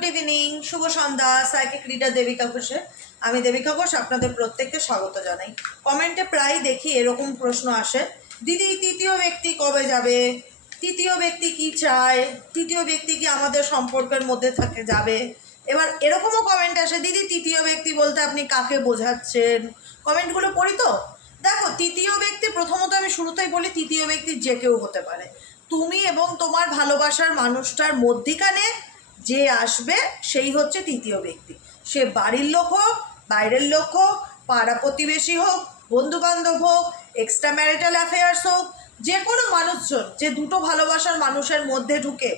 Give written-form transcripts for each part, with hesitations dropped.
Good evening, শুভ সন্ধ্যা। Psychic leader Devika ঘোষে। আমি দেবিকা ঘোষ আপনাদের প্রত্যেককে স্বাগত জানাই। কমেন্টে প্রায় দেখি এরকম প্রশ্ন আসে, দিদি তৃতীয় ব্যক্তি কবে যাবে, তৃতীয় ব্যক্তি কি চায়, তৃতীয় ব্যক্তি কি আমাদের সম্পর্কের মধ্যে থাকে যাবে। এবার এরকমও কমেন্ট আসে, দিদি তৃতীয় ব্যক্তি বলতে আপনি কাকে বোঝাচ্ছেন। কমেন্টগুলো পড়ি তো। দেখো, তৃতীয় ব্যক্তি প্রথমত আমি শুরুতেই বলি, তৃতীয় ব্যক্তি যে কেউ হতে পারে। তুমি এবং তোমার ভালোবাসার মানুষটার মধ্যিখানে যে আসবে সেই হচ্ছে তৃতীয় ব্যক্তি। সে বাড়ির লোক হোক, বাইরের লোক হোক, পাড়া প্রতিবেশী হোক, বন্ধুবান্ধব হোক, এক্সট্রা ম্যারিটাল অ্যাফেয়ার্স হোক, যে কোনো মানুষজন যে দুটো ভালোবাসার মানুষের মধ্যে ঢুকে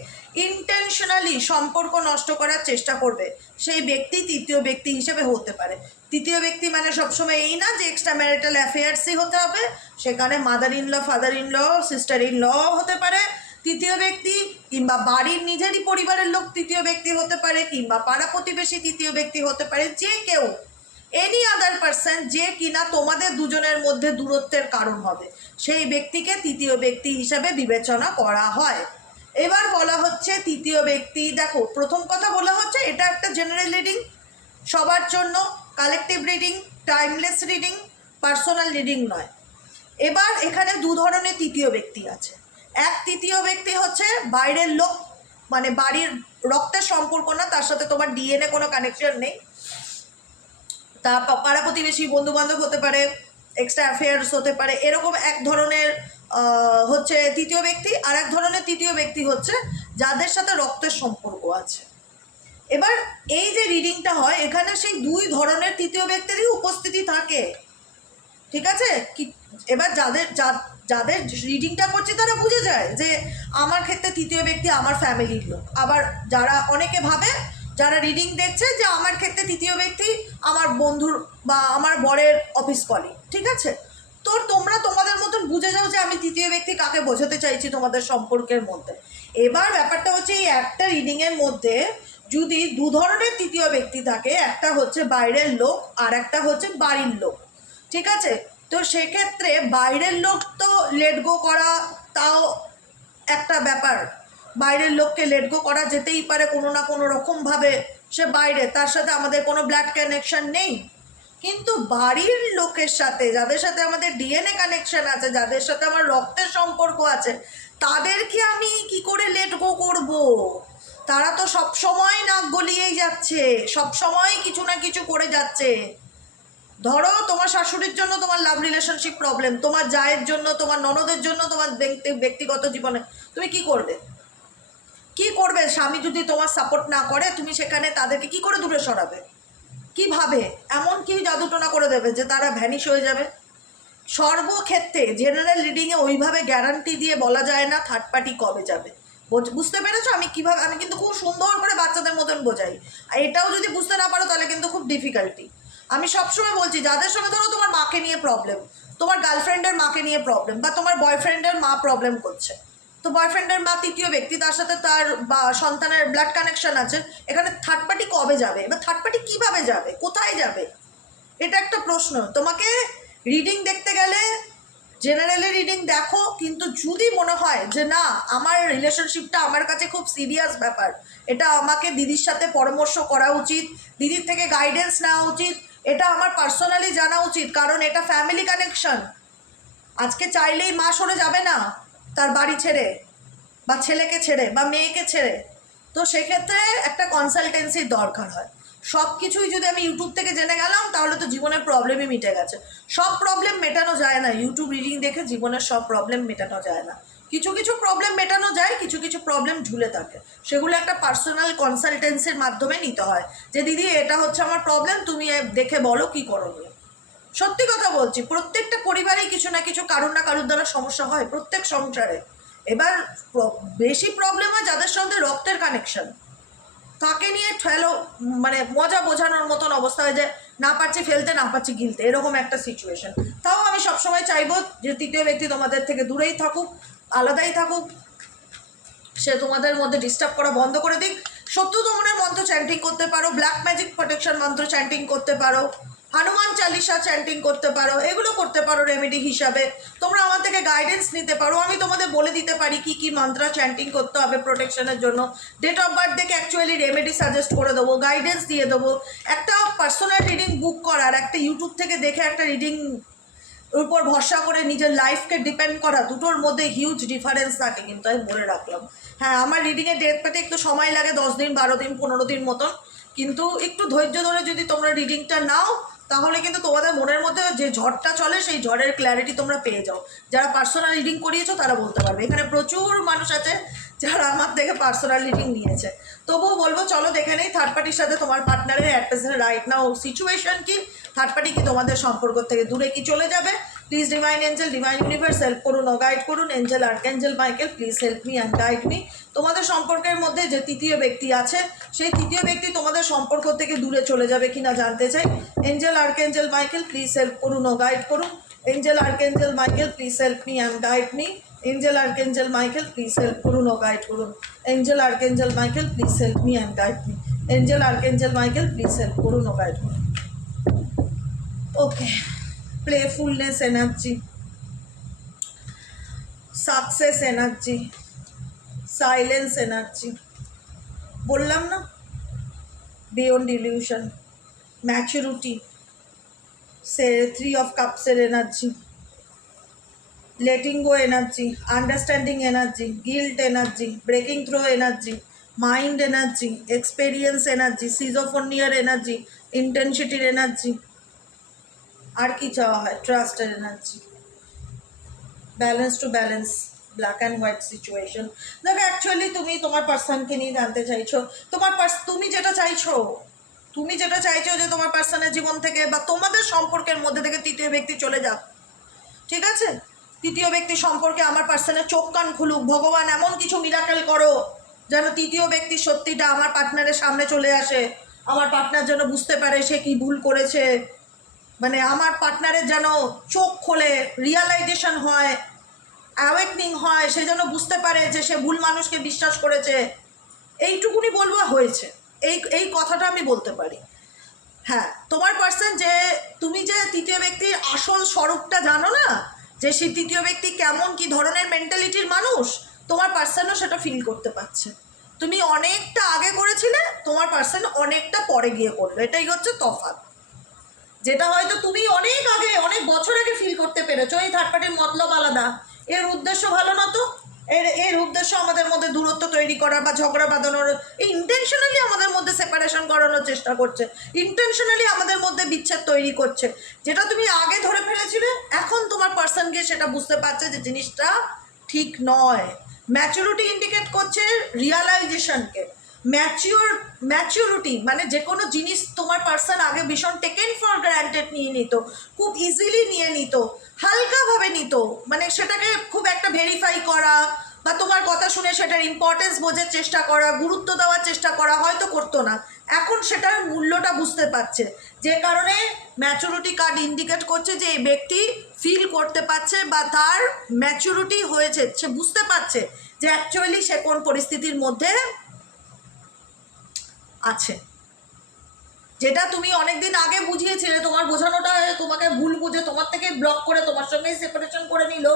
ইন্টেনশনালি সম্পর্ক নষ্ট করার চেষ্টা করবে, সেই ব্যক্তি তৃতীয় ব্যক্তি হিসেবে হতে পারে। তৃতীয় ব্যক্তি মানে সবসময় এই না যে এক্সট্রা ম্যারিটাল অ্যাফেয়ার্সই হতে হবে, সেখানে mother in law, father in law, sister in law হতে পারে তৃতীয় ব্যক্তি, কিংবা বাড়ির নিজেরই পরিবারের লোক তৃতীয় ব্যক্তি হতে পারে, কিংবা পাড়া প্রতিবেশী তৃতীয় ব্যক্তি হতে পারে, যে কেউ এনি আদার পার্সন যে কিনা তোমাদের দুজনের মধ্যে দূরত্বের কারণ হবে, সেই ব্যক্তিকে তৃতীয় ব্যক্তি হিসাবে বিবেচনা করা হয়। এবার বলা হচ্ছে তৃতীয় ব্যক্তি, দেখো প্রথম কথা বলা হচ্ছে এটা একটা জেনারেল রিডিং, সবার জন্য collective reading, timeless reading, personal reading নয়। এবার এখানে দু ধরনের তৃতীয় ব্যক্তি আছে। এক তৃতীয় ব্যক্তি হচ্ছে বাইরের লোক, মানে বাড়ির রক্তের সম্পর্ক না, তার সাথে তোমার ডিএনএ কোনো কানেকশন নেই, তা পাড়া প্রতিবেশী বন্ধুবান্ধব হতে পারে, এক্সট্রা অ্যাফেয়ার্স হতে পারে, এরকম এক ধরনের হচ্ছে তৃতীয় ব্যক্তি। আর এক ধরনের তৃতীয় ব্যক্তি হচ্ছে যাদের সাথে রক্তের সম্পর্ক আছে। এবার এই যে রিডিংটা হয়, এখানে সেই দুই ধরনের তৃতীয় ব্যক্তিরই উপস্থিতি থাকে, ঠিক আছে কি। এবার যাদের রিডিংটা করছে তারা বুঝে যায় যে আমার ক্ষেত্রে তৃতীয় ব্যক্তি আমার ফ্যামিলির লোক। আবার যারা অনেকে ভাবে, যারা রিডিং দেখছে, যে আমার ক্ষেত্রে তৃতীয় ব্যক্তি আমার বন্ধুর বা আমার বরের অফিস কলিগ, ঠিক আছে। তো তোমরা তোমাদের মতন বুঝে যাও যে আমি তৃতীয় ব্যক্তি কাকে বোঝাতে চাইছি তোমাদের সম্পর্কের মধ্যে। এবার ব্যাপারটা হচ্ছে এই একটা রিডিংয়ের মধ্যে যদি দু ধরনের তৃতীয় ব্যক্তি থাকে, একটা হচ্ছে বাইরের লোক আর একটা হচ্ছে বাড়ির লোক, ঠিক আছে। তো সেক্ষেত্রে বাইরের লোক তো লেট গো করা তাও একটা ব্যাপার, বাইরের লোককে লেট গো করা যেতেই পারে কোনো না কোনো রকমভাবে, সে বাইরে, তার সাথে আমাদের কোনো ব্লাড কানেকশন নেই। কিন্তু বাড়ির লোকের সাথে, যাদের সাথে আমাদের ডিএনএ কানেকশন আছে, যাদের সাথে আমার রক্তের সম্পর্ক আছে, তাদেরকে আমি কি করে লেট গো করবো? তারা তো সবসময় নাক গলিয়েই যাচ্ছে, সবসময় কিছু না কিছু করে যাচ্ছে। ধরো তোমার শাশুড়ির জন্য তোমার লাভ রিলেশনশিপ প্রবলেম, তোমার জায়ের জন্য, তোমার ননদের জন্য, তোমার ব্যক্তিগত জীবনে তুমি কি করবে? কি করবে? স্বামী যদি তোমার সাপোর্ট না করে, তুমি সেখানে তাদেরকে কি করে দূরে সরাবে? কিভাবে? এমন কি জাদুটোনা করে দেবে যে তারা ভ্যানিশ হয়ে যাবে? সর্বক্ষেত্রে জেনারেল রিডিংয়ে ওইভাবে গ্যারান্টি দিয়ে বলা যায় না থার্ড পার্টি কবে যাবে। বুঝতে পেরেছো আমি কিভাবে? আমি কিন্তু খুব সুন্দর করে বাচ্চাদের মতন বোঝাই, আর এটাও যদি বুঝতে না পারো তাহলে কিন্তু খুব ডিফিকাল্টি। আমি সবসময় বলছি, যাদের সঙ্গে ধরো তোমার মাকে নিয়ে প্রবলেম, তোমার গার্লফ্রেন্ডের মাকে নিয়ে প্রবলেম, বা তোমার বয়ফ্রেন্ডের মা প্রবলেম করছে, তো বয়ফ্রেন্ডের মা তৃতীয় ব্যক্তি, তার সাথে তার বা সন্তানের ব্লাড কানেকশন আছে, এখানে থার্ড পার্টি কবে যাবে বা থার্ড পার্টি কীভাবে যাবে, কোথায় যাবে? এটা একটা প্রশ্ন। তোমাকে রিডিং দেখতে গেলে জেনারেলি রিডিং দেখো, কিন্তু যদি মনে হয় যে না আমার রিলেশনশিপটা আমার কাছে খুব সিরিয়াস ব্যাপার, এটা আমাকে দিদির সাথে পরামর্শ করা উচিত, দিদির থেকে গাইডেন্স নেওয়া উচিত, এটা আমার পার্সোনালি জানা উচিত, কারণ এটা ফ্যামিলি কানেকশন। আজকে চাইলেই মা সরে যাবে না তার বাড়ি ছেড়ে, বা ছেলেকে ছেড়ে, বা মেয়েকে ছেড়ে। তো সেক্ষেত্রে একটা কনসালটেন্সির দরকার হয়। সব কিছুই যদি আমি ইউটিউব থেকে জেনে গেলাম তাহলে তো জীবনের প্রবলেমই মিটে গেছে। সব প্রবলেম মেটানো যায় না, ইউটিউব রিডিং দেখে জীবনের সব প্রবলেম মেটানো যায় না। কিছু কিছু প্রবলেম মেটানো যায়, কিছু কিছু প্রবলেম ঝুলে থাকে, সেগুলো একটা পার্সোনাল কনসালটেন্সির মাধ্যমে নিতে হয়, যে দিদি এটা হচ্ছে আমার প্রবলেম, তুমি দেখে বলো কী করণীয়। সত্যি কথা বলছি, প্রত্যেকটা পরিবারেই কিছু না কিছু কারুর না কারুর দ্বারা সমস্যা হয়, প্রত্যেক সংসারে। এবার বেশি প্রবলেম হয় যাদের সঙ্গে রক্তের কানেকশন, তাকে নিয়ে ঠেলো, মানে মজা বোঝানোর মতন অবস্থা হয়ে যায়, না পারছি ফেলতে, না পারছি গিলতে, এরকম একটা সিচুয়েশন। তাও আমি সবসময় চাইবো যে তৃতীয় ব্যক্তি তোমাদের থেকে দূরেই থাকুক, আলাদাই থাকুক, সে তোমাদের মধ্যে ডিস্টার্ব করা বন্ধ করে দিক। শত্রু দমনের মন্ত্র চ্যান্টিং করতে পারো, ব্ল্যাক ম্যাজিক প্রোটেকশন মন্ত্র চ্যান্টিং করতে পারো, হনুমান চালিসা চ্যান্টিং করতে পারো, এগুলো করতে পারো রেমেডি হিসাবে। তোমরা আমার থেকে গাইডেন্স নিতে পারো, আমি তোমাদের বলে দিতে পারি কি কি মন্ত্র চ্যান্টিং করতে হবে প্রোটেকশনের জন্য। ডেট অফ বার্থ দেখে অ্যাকচুয়ালি রেমেডি সাজেস্ট করে দেবো, গাইডেন্স দিয়ে দেবো। একটা পার্সোনাল রিডিং বুক করার, একটা ইউটিউব থেকে দেখে একটা রিডিং উপর ভরসা করে নিজের লাইফকে ডিপেন্ড করা, দুটোর মধ্যে হিউজ ডিফারেন্স থাকে কিন্তু, আমি বলে রাখলাম। হ্যাঁ, আমার রিডিংয়ে ডেট পেতে একটু সময় লাগে, 10 দিন 12 দিন 15 দিন মতন, কিন্তু একটু ধৈর্য ধরে যদি তোমরা রিডিংটা নাও তাহলে কিন্তু তোমাদের মনের মধ্যে যে ঝড়টা চলে সেই ঝড়ের ক্ল্যারিটি তোমরা পেয়ে যাও। যারা পার্সোনাল রিডিং করিয়েছো তারা বলতে পারবে, এখানে প্রচুর মানুষ আছে যারা আমার থেকে পার্সোনাল রিডিং নিয়েছে। তবুও বলবো চলো দেখে নেই থার্ড পার্টির সাথে তোমার পার্টনারের at present right now situation কি, থার্ড পার্টি কি তোমাদের সম্পর্ক থেকে দূরে কি চলে যাবে। Please divine angel, divine universe help করুন ও গাইড করুন। Angel archangel Michael please help me and guide me. তোমাদের সম্পর্কের মধ্যে যে তৃতীয় ব্যক্তি আছে সেই তৃতীয় ব্যক্তি তোমাদের সম্পর্ক থেকে দূরে চলে যাবে কিনা জানতে চাই। Angel archangel Michael please help করুন ও গাইড করুন। Angel archangel Michael please help me and guide me. Angel archangel Michael please help করুন ও গাইড করুন। Angel archangel Michael please help me and guide me. Angel archangel Michael please help করুন ও guide করুন। Okay, playfulness energy, success energy, silence energy, বললাম না, beyond illusion, maturity, সে 3 of কাপসের energy, letting go energy, understanding energy, guilt energy, breaking through energy, mind energy, experience energy, সিজোফোনিয়ার energy, ইন্টেন্সিটির energy, আর কি চাওয়া হয়, ট্রাস্টের energy, balance to balance, black and white situation. দেখো অ্যাকচুয়ালি তুমি তোমার পার্সনকে নিয়ে জানতে চাইছো, তুমি যেটা চাইছো যে তোমার পার্সনের জীবন থেকে বা তোমাদের সম্পর্কের মধ্যে থেকে তৃতীয় ব্যক্তি চলে যাক, ঠিক আছে? তৃতীয় ব্যক্তি সম্পর্কে আমার পার্সনের চোখ কান খুলুক, ভগবান এমন কিছু মিরাকেল করো যেন তৃতীয় ব্যক্তির সত্যিটা আমার পার্টনারের সামনে চলে আসে, আমার পার্টনার যেন বুঝতে পারে সে কি ভুল করেছে, মানে আমার পার্টনারের যেন চোখ খোলে, রিয়ালাইজেশন হয়, অ্যাওয়েকনিং হয়, সে যেন বুঝতে পারে যে সে ভুল মানুষকে বিশ্বাস করেছে। এইটুকুনি বলবো হয়েছে, এই কথাটা আমি বলতে পারি। হ্যাঁ, তোমার পার্সন যে তুমি যে তৃতীয় ব্যক্তির আসল স্বরূপটা জানো না, যে সেই তৃতীয় ব্যক্তি কেমন কি ধরনের মেন্টালিটির মানুষ, তোমার পার্সনও সেটা ফিল করতে পারছে। তুমি অনেকটা আগে করেছিলে, তোমার পার্সন অনেকটা পরে গিয়ে করলো, এটাই হচ্ছে তফাৎ। যেটা হয়তো তুমি অনেক আগে, অনেক বছর আগে ফিল করতে পেরেছো, এই থার্ড পার্টির মতলব আলাদা, এর উদ্দেশ্য ভালো না তো, এর উদ্দেশ্য আমাদের মধ্যে দূরত্ব তৈরি করা বা ঝগড়া বাঁধানোর, এই ইন্টেনশনালি আমাদের মধ্যে সেপারেশন করানোর চেষ্টা করছে, ইন্টেনশনালি আমাদের মধ্যে বিচ্ছেদ তৈরি করছে। যেটা তুমি আগে ধরে ফেলেছিলে, এখন তোমার পার্সন গিয়ে সেটা বুঝতে পারছে যে জিনিসটা ঠিক নয়। ম্যাচুরিটি ইন্ডিকেট করছে রিয়ালাইজেশনকে। ম্যাচুরিটি মানে যে কোনো জিনিস তোমার পার্সন আগে ভীষণ টেকেন ফর গ্রান্টেড নিয়ে নিত, খুব ইজিলি নিয়ে নিত, হালকাভাবে নিত, মানে সেটাকে খুব একটা ভেরিফাই করা বা তোমার কথা শুনে সেটার ইম্পর্টেন্স বোঝার চেষ্টা করা, গুরুত্ব দেওয়ার চেষ্টা করা হয়তো করতো না। এখন সেটার মূল্যটা বুঝতে পারছে, যে কারণে ম্যাচুরিটি কার্ড ইন্ডিকেট করছে যে এই ব্যক্তি ফিল করতে পারছে বা তার ম্যাচুরিটি হয়েছে, সে বুঝতে পারছে যে অ্যাকচুয়ালি সে কোন পরিস্থিতির মধ্যে আছে। যেটা তুমি অনেকদিন আগে বুঝিয়েছিলে, তোমার বোঝানোটা তোমাকে ভুল বুঝে তোমার থেকে ব্লক করে তোমার সঙ্গেই সেপারেশন করে নিল,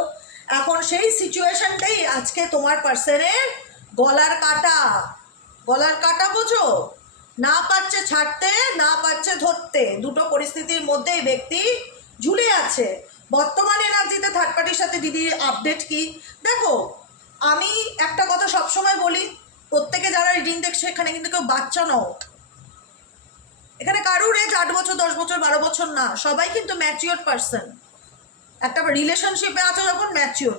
এখন সেই সিচুয়েশনটাই আজকে তোমার পার্সনের গলার কাটা বোঝো, না পারছে ছাড়তে, না পারছে ধরতে, দুটো পরিস্থিতির মধ্যে এই ব্যক্তি ঝুলে আছে। বর্তমান এনার্জিতে থার্ড পার্টির সাথে দিদির আপডেট কি দেখো, আমি একটা কথা সবসময় বলি, প্রত্যেকে যারা রিডিং দেখছে এখানে কিন্তু কেউ বাচ্চা নও, এখানে কারুর এজ 8 বছর 10 বছর 12 বছর না, সবাই কিন্তু ম্যাচিওর পার্সন। একটা রিলেশনশিপে আছো যখন ম্যাচিওর,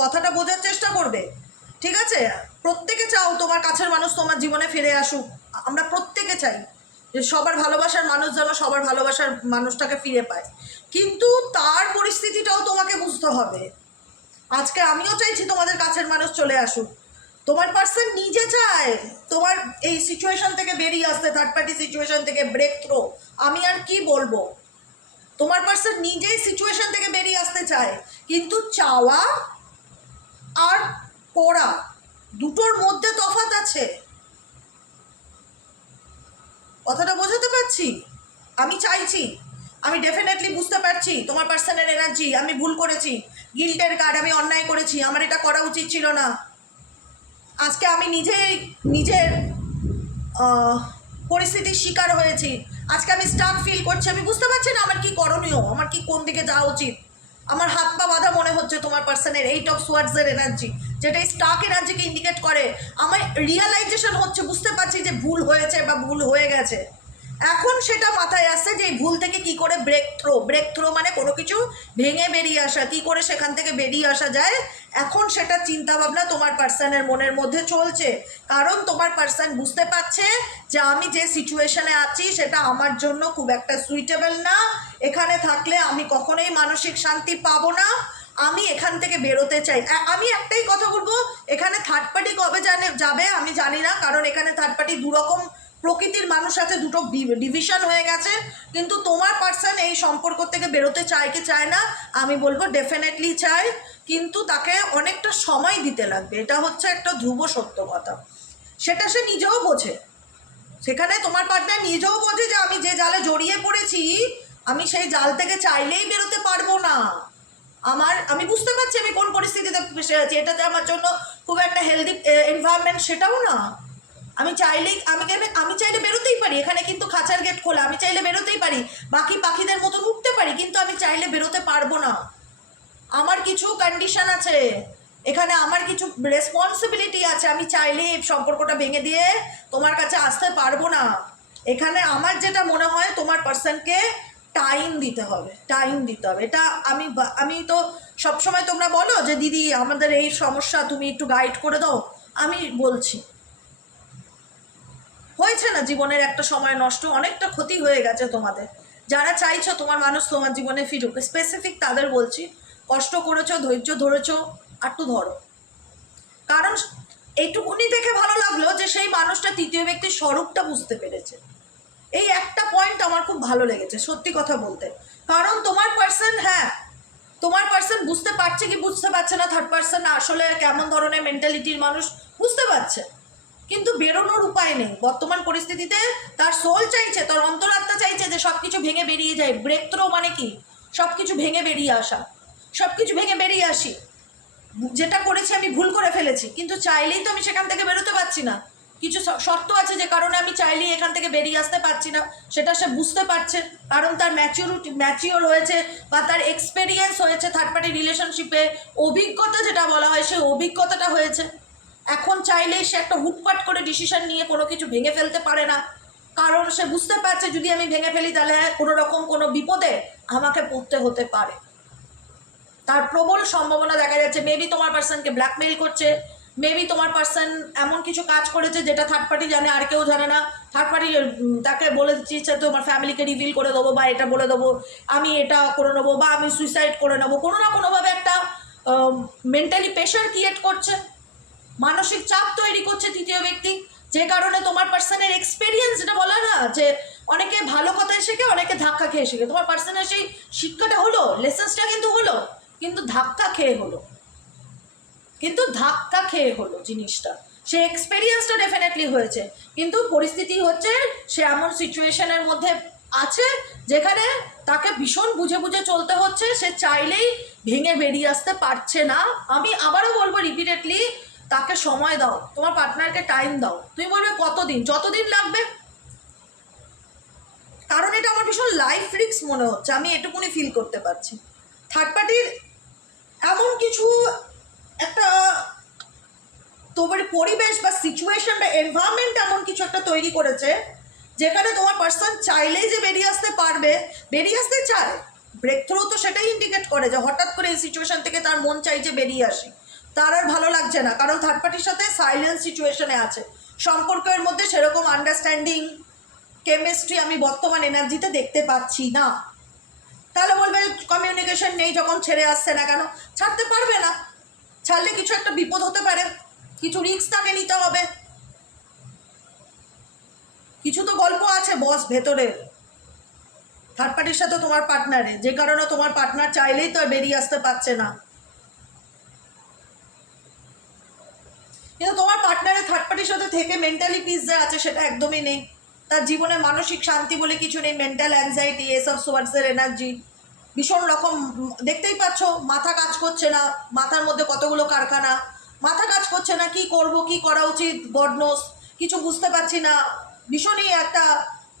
কথাটা বোঝার চেষ্টা করবে, ঠিক আছে? প্রত্যেকে চাও তোমার কাছের মানুষ তোমার জীবনে ফিরে আসুক, আমরা প্রত্যেকে চাই যে সবার ভালোবাসার মানুষ যেন সবার ভালোবাসার মানুষটাকে ফিরে পায়, কিন্তু তার পরিস্থিতিটাও তোমাকে বুঝতে হবে। আজকে আমিও চাইছি তোমাদের কাছের মানুষ চলে আসুক, তোমার পার্সন নিজে চায় তোমার এই সিচুয়েশন থেকে বেরিয়ে আসতে, থার্ড পার্টি সিচুয়েশন থেকে ব্রেক থ্রো। আমি আর কি বলবো, তোমার পার্সন নিজেই সিচুয়েশন থেকে বেরিয়ে আসতে চায়, কিন্তু চাওয়া আর করা দুটোর মধ্যে তফাৎ আছে। কথাটা বোঝাতে পারছি? আমি চাইছি আমি ডেফিনেটলি বুঝতে পারছি তোমার পার্সনের এনার্জি, আমি ভুল করেছি, গিল্টের কার্ড, আমি অন্যায় করেছি, আমার এটা করা উচিত ছিল না। আজকে আমি নিজের পরিস্থিতির শিকার হয়েছি, আজকে আমি স্টাক ফিল করছি, আমি বুঝতে পারছি না আমার কি করণীয়, আমার কি কোন দিকে যাওয়া উচিত। আমার হাত পা বাঁধা মনে হচ্ছে তোমার পার্সনের 8 অফ সোয়ার্ডসের এনার্জি, যেটা স্টাক এনার্জিকে ইন্ডিকেট করে। আমার রিয়ালাইজেশন হচ্ছে, বুঝতে পারছি যে ভুল হয়েছে বা ভুল হয়ে গেছে। এখন সেটা মাথায় আসছে যে এই ভুল থেকে কি করে ব্রেক থ্রো মানে কোনো কিছু ভেঙে বেরিয়ে আসা, কি করে সেখান থেকে বেরিয়ে আসা যায়, এখন সেটা চিন্তাভাবনা তোমার পার্সনের মনের মধ্যে চলছে। কারণ তোমার পার্সন বুঝতে পারছে যে আমি যে সিচুয়েশনে আছি সেটা আমার জন্য খুব একটা সুইটেবল না, এখানে থাকলে আমি কখনোই মানসিক শান্তি পাবো না, আমি এখান থেকে বেরোতে চাই। আমি একটাই কথা বলবো, এখানে থার্ড পার্টি কবে যাবে আমি জানি না, কারণ এখানে থার্ড পার্টি দুরকম প্রকৃতির মানুষ আছে, দুটো ডিভিশন হয়ে গেছে। কিন্তু তোমার পার্সন এই সম্পর্ক থেকে বেরোতে চায় কি চায় না, আমি বলবো ডেফিনেটলি চায়, কিন্তু তাকে অনেকটা সময় দিতে লাগবে, এটা হচ্ছে একটা ধ্রুব সত্য কথা। সেটা সে নিজেও বোঝে, সেখানে তোমার পার্টনার নিজেও বোঝে যে আমি যে জালে জড়িয়ে পড়েছি, আমি সেই জাল থেকে চাইলেই বেরোতে পারবো না। আমি বুঝতে পারছি আমি কোন পরিস্থিতিতে ফেসে আছি, এটাতে আমার জন্য খুব একটা হেলদি এনভায়রনমেন্ট সেটাও না। আমি চাইলে বেরোতেই পারি, এখানে কিন্তু খাঁচার গেট খোলা, আমি চাইলে বেরোতেই পারি, বাকি পাখিদের মতন উঠতে পারি, কিন্তু আমি চাইলে বেরোতে পারবো না। আমার কিছু কন্ডিশন আছে এখানে, আমার কিছু রেসপন্সিবিলিটি আছে, আমি চাইলে এই সম্পর্কটা ভেঙে দিয়ে তোমার কাছে আসতে পারবো না। এখানে আমার যেটা মনে হয় তোমার পার্সনকে টাইম দিতে হবে, এটা আমি তো সবসময়, তোমরা বলো যে দিদি আমাদের এই সমস্যা তুমি একটু গাইড করে দাও, আমি বলছি হয়েছে না জীবনের একটা সময় নষ্ট, অনেকটা ক্ষতি হয়ে গেছে তোমাদের, যারা চাইছো তোমার মানুষ তোমার জীবনে ফিরুক, স্পেসিফিক তাদের বলছি, কষ্ট করেছো, ধৈর্য ধরেছো, একটু ধরো। কারণ এইটুকুনি দেখে ভালো লাগলো যে সেই মানুষটা তৃতীয় ব্যক্তির স্বরূপটা বুঝতে পেরেছে, এই একটা পয়েন্ট আমার খুব ভালো লেগেছে সত্যি কথা বলতে। কারণ তোমার পার্সন বুঝতে পারছে কি বুঝতে পারছে না থার্ড পার্সন আসলে কেমন ধরনের মেন্টালিটির মানুষ বুঝতে পারছে, কিন্তু বেরোনোর উপায় নেই বর্তমান পরিস্থিতিতে। তার সোল চাইছে, তার অন্তরাত্মা চাইছে যে সব কিছু ভেঙে বেরিয়ে যায়। ব্রেক থ্রো মানে কি? সব কিছু ভেঙে বেরিয়ে আসা, সব কিছু ভেঙে বেরিয়ে আসি, যেটা করেছি আমি ভুল করে ফেলেছি, কিন্তু চাইলেই তো আমি সেখান থেকে বেরোতে পারছি না, কিছু শর্ত আছে যে কারণে আমি চাইলেই এখান থেকে বেরিয়ে আসতে পারছি না, সেটা সে বুঝতে পারছে। কারণ তার ম্যাচিওর হয়েছে বা তার এক্সপেরিয়েন্স হয়েছে থার্ড পার্টি রিলেশনশিপে, অভিজ্ঞতা যেটা বলা হয় সেই অভিজ্ঞতাটা হয়েছে। এখন চাইলেই সে একটা হুটপাট করে ডিসিশন নিয়ে কোনো কিছু ভেঙে ফেলতে পারে না, কারণ সে বুঝতে পারছে যদি আমি ভেঙে ফেলি তাহলে কোনো রকম কোনো বিপদে আমাকে পড়তে হতে পারে। তার প্রবল সম্ভাবনা দেখা যাচ্ছে মেবি তোমার পার্সনকে ব্ল্যাকমেইল করছে, মেবি তোমার পার্সন এমন কিছু কাজ করেছে যেটা থার্ড পার্টি জানে আর কেউ জানে না, থার্ড পার্টি তাকে বলে দিচ্ছে তোমার ফ্যামিলিকে রিভিল করে দেবো বা এটা বলে দেবো আমি এটা করে নেবো বা আমি সুইসাইড করে নেবো, কোনো না কোনোভাবে একটা মেন্টালি প্রেশার ক্রিয়েট করছে, মানসিক চাপ তৈরি করছে তৃতীয় ব্যক্তি, যে কারণে তোমার পার্সনের এক্সপেরিয়েন্স, যেটা বলা না যে অনেকে ভালো কথায় শেখে, অনেকে ধাক্কা খেয়ে শেখে, তোমার পার্সনের সেই শিক্ষাটা হলো, লেসেন্সটা কিন্তু হলো, কিন্তু ধাক্কা খেয়ে হলো জিনিসটা, সে এক্সপেরিয়েন্সটা ডেফিনেটলি হয়েছে, কিন্তু পরিস্থিতি হচ্ছে সে এমন সিচুয়েশনের মধ্যে আছে যেখানে তাকে ভীষণ বুঝে বুঝে চলতে হচ্ছে, সে চাইলেই ভেঙে বেরিয়ে আসতে পারছে না। আমি আবারও বলবো রিপিটেডলি, তাকে সময় দাও, তোমার পার্টনারকে টাইম দাও। তুমি বলবে কতদিন? যতদিন লাগবে, কারণ এটা আমার ভীষণ লাইফ রিস্ক মনে হচ্ছে, আমি এটুকুনি ফিল করতে পারছি। থার্ড পার্টির এমন কিছু একটা তোমার পরিবেশ বা সিচুয়েশন বা এনভায়রনমেন্ট এমন কিছু একটা তৈরি করেছে যেখানে তোমার পার্সন চাইলেই যে বেরিয়ে আসতে পারবে, বেরিয়ে আসতে চায়। ব্রেক থ্রু তো সেটাই ইন্ডিকেট করে যে হঠাৎ করে এই সিচুয়েশন থেকে তার মন চাইছে বেরিয়ে আসে, তার আর ভালো লাগছে না, কারণ থার্ড পার্টির সাথে সাইলেন্স সিচুয়েশনে আছে, সম্পর্কের মধ্যে সেরকম আন্ডারস্ট্যান্ডিং কেমিস্ট্রি আমি বর্তমান এনার্জিতে দেখতে পাচ্ছি না। তাহলে বলবে কমিউনিকেশন নেই, যখন ছেড়ে আসছে না কেন? ছাড়তে পারবে না, ছাড়লে কিছু একটা বিপদ হতে পারে, কিছু রিস্ক তাকে নিতে হবে, কিছু তো গল্প আছে বস ভেতরের থার্ড পার্টির সাথে তোমার পার্টনারে, যে কারণে তোমার পার্টনার চাইলেই তো বেরিয়ে আসতে পারছে না। কিন্তু তোমার পার্টনারের থার্ড পার্টির সাথে থেকে মেন্টালি পিস যে আছে সেটা একদমই নেই, তার জীবনে মানসিক শান্তি বলে কিছু নেই, মেন্টাল অ্যাংজাইটি, এসব সোয়ার্সের এনার্জি ভীষণ রকম। দেখতেই পাচ্ছ মাথা কাজ করছে না, মাথার মধ্যে কতগুলো কারখানা, মাথা কাজ করছে না, কি করব কি করা উচিত গড নোস, কিছু বুঝতে পারছি না। ভীষণই একটা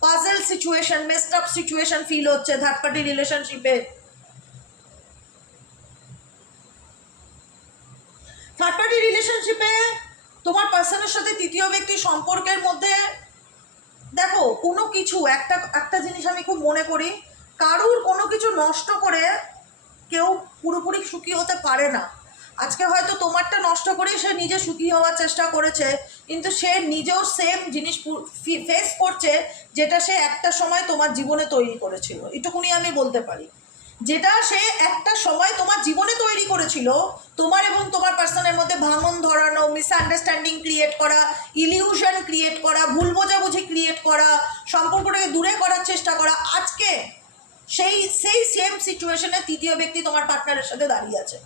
puzzle situation, messed up situation feel হচ্ছে থার্ড পার্টি রিলেশনশিপে। থার্ড পার্টি রিলেশনশিপে তোমার পার্সনের সাথে তৃতীয় ব্যক্তি সম্পর্কের মধ্যে দেখো কোনো কিছু একটা জিনিস আমি খুব মনে করি, কারুর কোনো কিছু নষ্ট করে কেউ পুরোপুরি সুখী হতে পারে না। আজকে হয়তো তোমারটা নষ্ট করে সে নিজে সুখী হওয়ার চেষ্টা করেছে, কিন্তু সে নিজেও সেম জিনিস ফেস করছে যেটা সে একটা সময় তোমার জীবনে তৈরি করেছিল। এটুকুনি আমি বলতে পারি, যেটা সে একটা সময় তোমার জীবনে তৈরি করেছিল, তোমার এবং তোমার পার্সনের মধ্যে ভাঙন ধরানো, মিসআন্ডারস্ট্যান্ডিং ক্রিয়েট করা, ইলিউশন ক্রিয়েট করা, ভুল বোঝাবুঝি ক্রিয়েট করা, সম্পর্কটাকে দূরে করার চেষ্টা করা। আজকে সেই সেম সিচুয়েশনে তৃতীয় ব্যক্তি তোমার পার্টনারের সাথে দাঁড়িয়ে আছে,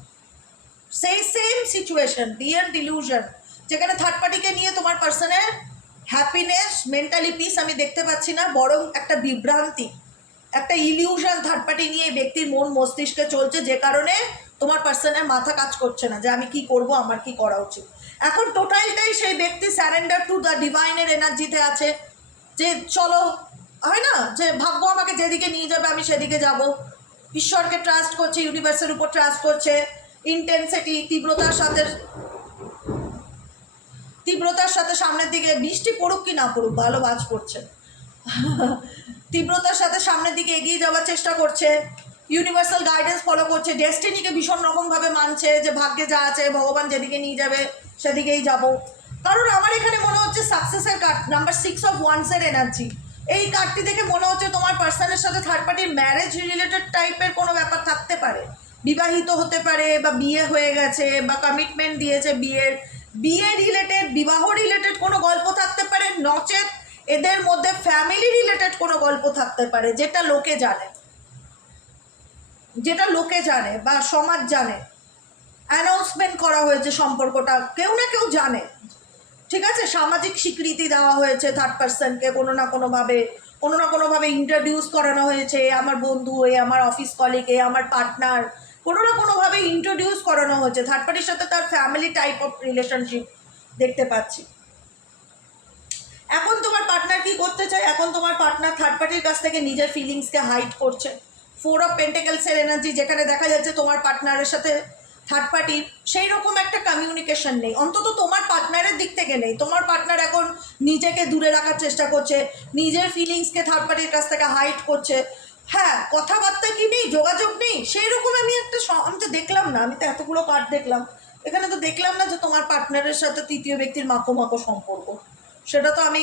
সেই সেম সিচুয়েশন, বিয়ার ডিলিউশন, যেখানে থার্ড পার্টিকে নিয়ে তোমার পার্সনের হ্যাপিনেস, মেন্টালি পিস আমি দেখতে পাচ্ছি না, বরং একটা বিভ্রান্তি, একটা ইলিউশন থার্ড পার্টি নিয়ে ব্যক্তির মন মস্তিষ্কে চলছে, যে কারণে তোমার পার্সনের মাথা কাজ করছে না যে আমি কি করব, আমার কি করা উচিত। এখন টোটালটাই সেই ব্যক্তি স্যারেন্ডার টু দ্য ডিভাইনের এনার্জিতে আছে, যে চলো, হয় না যে ভাগ্য আমাকে যেদিকে নিয়ে যাবে আমি সেদিকে যাব। ঈশ্বরকে ট্রাস্ট করছে, ইউনিভার্সের উপর ট্রাস্ট করছে, ইন্টেন্সিটি, তীব্রতার সাথে সামনের দিকে, বৃষ্টি পড়ুক কি না পড়ুক ভালো বাজ পড়ছে, তীব্রতার সাথে সামনের দিকে এগিয়ে যাওয়ার চেষ্টা করছে, ইউনিভার্সাল গাইডেন্স ফলো করছে, ডেস্টিনিকে ভীষণ রকমভাবে মানছে যে ভাগ্যে যা আছে ভগবান যেদিকে নিয়ে যাবে সেদিকেই যাব। কারণ আমার এখানে মনে হচ্ছে সাকসেসের কার্ড নাম্বার 6 অফ ওয়ান্সের এনার্জি। এই কার্ডটি দেখে মনে হচ্ছে তোমার পার্সনের সাথে থার্ড পার্টির ম্যারেজ রিলেটেড টাইপের কোনো ব্যাপার থাকতে পারে, বিবাহিত হতে পারে, বা বিয়ে হয়ে গেছে, বা কমিটমেন্ট দিয়েছে বিয়ে রিলেটেড, বিবাহ রিলেটেড কোনো গল্প থাকতে পারে, নচেত এদের মধ্যে ফ্যামিলি রিলেটেড কোনো গল্প থাকতে পারে, যেটা লোকে জানে বা সমাজ জানে, অ্যানাউন্সমেন্ট করা হয়েছে, সম্পর্কটা কেউ না কেউ জানে, ঠিক আছে, সামাজিক স্বীকৃতি দেওয়া হয়েছে থার্ড পার্সনকে, কোনো না কোনোভাবে ইন্ট্রোডিউস করানো হয়েছে, আমার বন্ধু, এ আমার অফিস কলিগ, এ আমার পার্টনার, কোনো না কোনোভাবে ইন্ট্রোডিউস করানো হয়েছে। থার্ড পার্টির সাথে তার ফ্যামিলি টাইপ অফ রিলেশনশিপ দেখতে পাচ্ছি। এখন তোমার পার্টনার কি করতে চায়? এখন তোমার পার্টনার থার্ড পার্টির কাছ থেকে নিজের ফিলিংসকে হাইড করছে। 4 অফ পেন্টাকেলসের এনার্জি, যেখানে দেখা যাচ্ছে তোমার পার্টনারের সাথে থার্ড পার্টির সেই রকম একটা কমিউনিকেশন নেই, অন্তত তোমার পার্টনারের দিক থেকে নেই। তোমার পার্টনার এখন নিজেকে দূরে রাখার চেষ্টা করছে, নিজের ফিলিংসকে থার্ড পার্টির কাছ থেকে হাইড করছে। হ্যাঁ, কথাবার্তা কি নেই, যোগাযোগ নেই, সেই রকম আমি তো দেখলাম না, আমি তো এতগুলো কার্ড দেখলাম, এখানে তো দেখলাম না যে তোমার পার্টনারের সাথে তৃতীয় ব্যক্তির মাখো সম্পর্ক, সেটা তো আমি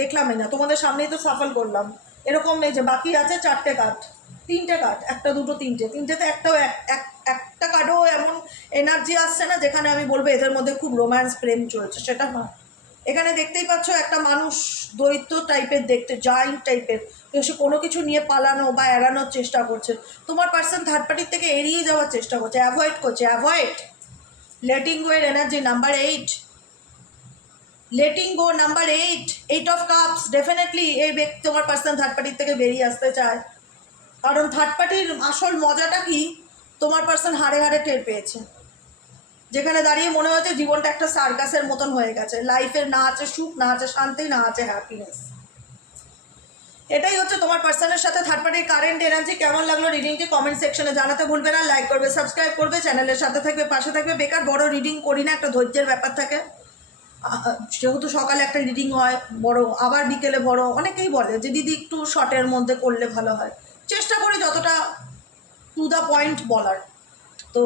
দেখলামই না। তোমাদের সামনেই তো সাফল করলাম, এরকম নেই যে বাকি আছে 4টে কার্ড, 3টে কার্ড, একটা দুটো তিনটেতে একটা কার্ডও এমন এনার্জি আসছে না যেখানে আমি বলবো এদের মধ্যে খুব রোম্যান্স প্রেম চলছে, সেটা না। এখানে দেখতেই পাচ্ছ একটা মানুষ দৈত্য টাইপের দেখতে, জায়ান্ট টাইপের, সে কোনো কিছু নিয়ে পালানো বা এড়ানোর চেষ্টা করছে। তোমার পার্সন থার্ড পার্টির থেকে এড়িয়ে যাওয়ার চেষ্টা করছে, অ্যাভয়েড করছে, লেটিং গো এর energy number 8, letting go number 8 of cups. Definitely এই ব্যক্তি তোমার পার্সন থার্ড পার্টির থেকে বেরিয়ে আসতে চায়, কারণ থার্ড পার্টির আসল মজাটা কি তোমার পার্সন হাড়ে টের পেয়েছে, যেখানে দাঁড়িয়ে মনে হচ্ছে জীবনটা একটা সার্কাসের মতন হয়ে গেছে, লাইফের না আছে সুখ, না আছে শান্তি, না আছে হ্যাপিনেস। এটাই হচ্ছে তোমার পার্সনের সাথে থার্ড পার্টির কারেন্ট এনার্জি। কেমন লাগলো রিডিংটি কমেন্ট সেকশনে জানাতে ভুলবে না, লাইক করবে, সাবস্ক্রাইব করবে, চ্যানেলের সাথে থাকবে, পাশে থাকবে। বেকার বড় রিডিং করি না, একটা ধৈর্যের ব্যাপার থাকে, যেহেতু সকালে একটা রিডিং হয় বড়, আবার বিকেলে বড়, অনেকেই বলে যে দিদি একটু শর্টের মধ্যে করলে ভালো হয়, চেষ্টা করি যতটা টু দ্য পয়েন্ট বলার। তো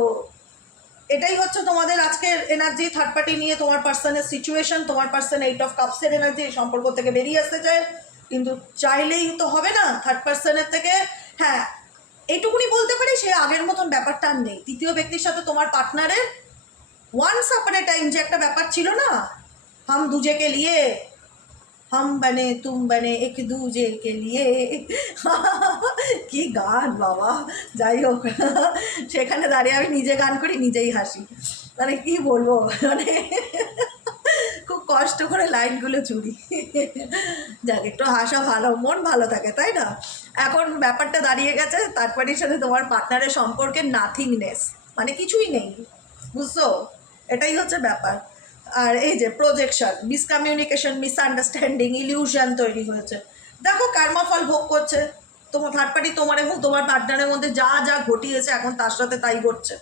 এটাই হচ্ছে তোমাদের আজকের এনার্জি থার্ড পার্টি নিয়ে, তোমার পার্সনের সিচুয়েশন, তোমার পার্সন 8 অফ কাপসের এনার্জি, সম্পর্ক থেকে বেরিয়ে আসতে চায়, কিন্তু চাইলেই তো হবে না থার্ড পার্সনের থেকে। হ্যাঁ, এইটুকুনি বলতে পারি সে আগের মতন ব্যাপারটা আর নেই। তৃতীয় ব্যক্তির সাথে তোমার পার্টনারের ওয়ান্স আপন এ টাইম যে একটা ব্যাপার ছিল না, হাম দুজে কে লিয়ে, হাম বনে তুম বনে এক দুজে কে লিয়ে, কি গান বাবা, যাই হোক, সেখানে দাঁড়িয়ে আমি নিজে গান করি, নিজেই হাসি, মানে কি বলবো, মানে খুব কষ্ট করে লাইনগুলো চুরি। যাক, একটু হাসা ভালো, মন ভালো থাকে, তাই না? এখন ব্যাপারটা দাঁড়িয়ে গেছে থার্ড পার্টির সাথে তোমার পার্টনারের সম্পর্কে নাথিংনেস, মানে কিছুই নেই, বুঝছো? এটাই হচ্ছে ব্যাপার। আর এই যে প্রজেকশন, মিসকমিউনিকেশন, মিসআন্ডারস্ট্যান্ডিং, ইলিউশন তৈরি হয়েছে। দেখো কর্মফল ভোগ করছে তোমার থার্ড পার্টি, তোমার এবং তোমার পার্টনারের মধ্যে যা যা ঘটিয়েছে এখন তার সাথে তাই ঘটছে।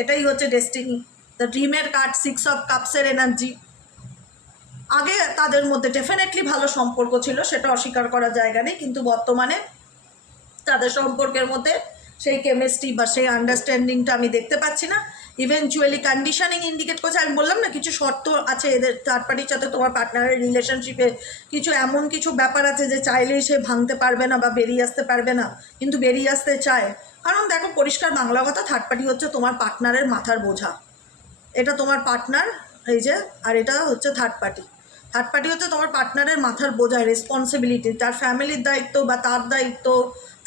এটাই হচ্ছে ডেস্টিনি, দ্য ড্রিমের কার্ড, 6 অফ কাপসের এনার্জি। আগে তাদের মধ্যে ডেফিনেটলি ভালো সম্পর্ক ছিল, সেটা অস্বীকার করার জায়গা নেই, কিন্তু বর্তমানে তাদের সম্পর্কের মধ্যে সেই কেমিস্ট্রি বা সেই আন্ডারস্ট্যান্ডিংটা আমি দেখতে পাচ্ছি না। ইভেনচুয়ালি কন্ডিশনিং ইন্ডিকেট করছে, আমি বললাম না কিছু শর্ত আছে এদের থার্ড পার্টির সাথে তোমার পার্টনারের রিলেশনশিপে, কিছু এমন কিছু ব্যাপার আছে যে চাইলেই সে ভাঙতে পারবে না বা বেরিয়ে আসতে পারবে না, কিন্তু বেরিয়ে আসতে চায়। কারণ দেখো পরিষ্কার বাংলা কথা, থার্ড পার্টি হচ্ছে তোমার পার্টনারের মাথার বোঝা। এটা তোমার পার্টনার, এই যে, আর এটা হচ্ছে থার্ড পার্টি। থার্ড পার্টি হচ্ছে তোমার পার্টনারের মাথার বোঝায়, রেসপন্সিবিলিটি, তার ফ্যামিলির দায়িত্ব বা তার দায়িত্ব।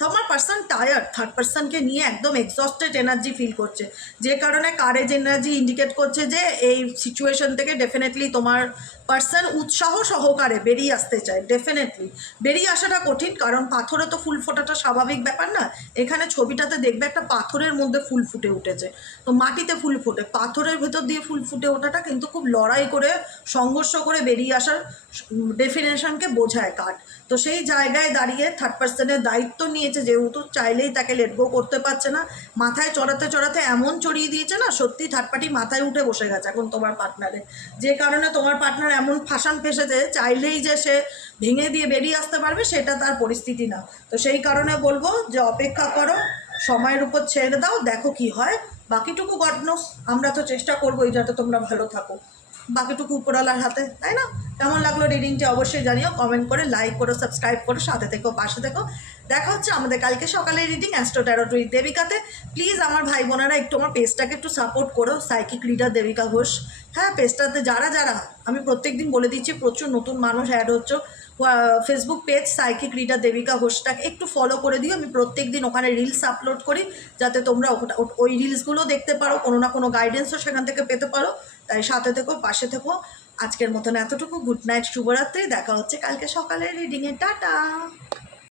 তোমার পার্সন টায়ার্ড, থার্ড পার্সনকে নিয়ে একদম এক্সস্টেড এনার্জি ফিল করছে, যে কারণে কারেজ এনার্জি ইন্ডিকেট করছে যে এই সিচুয়েশন থেকে ডেফিনেটলি তোমার পার্সন উৎসাহ সহকারে বেরিয়ে আসতে চায়। ডেফিনেটলি বেরিয়ে আসাটা কঠিন, কারণ পাথরে তো ফুল ফোটাটা স্বাভাবিক ব্যাপার না। এখানে ছবিটাতে দেখবে একটা পাথরের মধ্যে ফুল ফুটে উঠেছে, তো মাটিতে ফুল ফোটে, পাথরের ভেতর দিয়ে ফুল ফুটে ওঠাটা কিন্তু খুব লড়াই করে, সংঘর্ষ করে বেরিয়ে আসার ডেফিনেশনকে বোঝায় কার্ড। তো সেই জায়গায় দাঁড়িয়ে থার্ড পার্সনের দায়িত্ব নিয়েছে, যেহেতু চাইলেই তাকে লেট গো করতে পারছে না, মাথায় চড়াতে চড়াতে এমন চড়িয়ে দিয়েছে না, সত্যি থার্ড পার্টি মাথায় উঠে বসে গেছে এখন তোমার পার্টনারে। যে কারণে তোমার পার্টনার এমন ফাঁসান ফেসেছে, চাইলেই যে সে ভেঙে দিয়ে বেরিয়ে আসতে পারবে সেটা তার পরিস্থিতি না। তো সেই কারণে বলবো যে অপেক্ষা করো, সময়ের উপর ছেড়ে দাও, দেখো কি হয়। বাকিটুকু গড নোস, আমরা তো চেষ্টা করবোই যাতে তোমরা ভালো থাকো, বাকিটুকু উপরওয়ালার হাতে, তাই না? কেমন লাগলো রিডিংটি অবশ্যই জানিও, কমেন্ট করে, লাইক করো, সাবস্ক্রাইব করো, সাথে থেকো, পাশে থেকো। দেখা হচ্ছে আমাদের কালকে সকালের রিডিং অ্যাস্ট্রো ট্যারো উইথ দেবিকাতে। প্লিজ আমার ভাই বোনেরা একটু আমার পেজটাকে একটু সাপোর্ট করো, সাইকিক রিডার দেবিকা ঘোষ। হ্যাঁ, পেজটাতে যারা যারা, আমি প্রত্যেকদিন বলে দিচ্ছি, প্রচুর নতুন মানুষ অ্যাড হচ্ছে। Facebook page psychic reader Debika ঘোষটাকে একটু ফলো করে দিও, আমি প্রত্যেক দিন ওখানে রিলস আপলোড করি, যাতে তোমরা ওই রিলসগুলো দেখতে পারো, কোনো না কোনো গাইডেন্সও সেখান থেকে পেতে পারো। তাই সাথে থেকো, পাশে থেকো। আজকের মতন এতটুকু, গুড নাইট, শুভরাত্রি। দেখা হচ্ছে কালকে সকালের রিডিংয়ে, টাটা।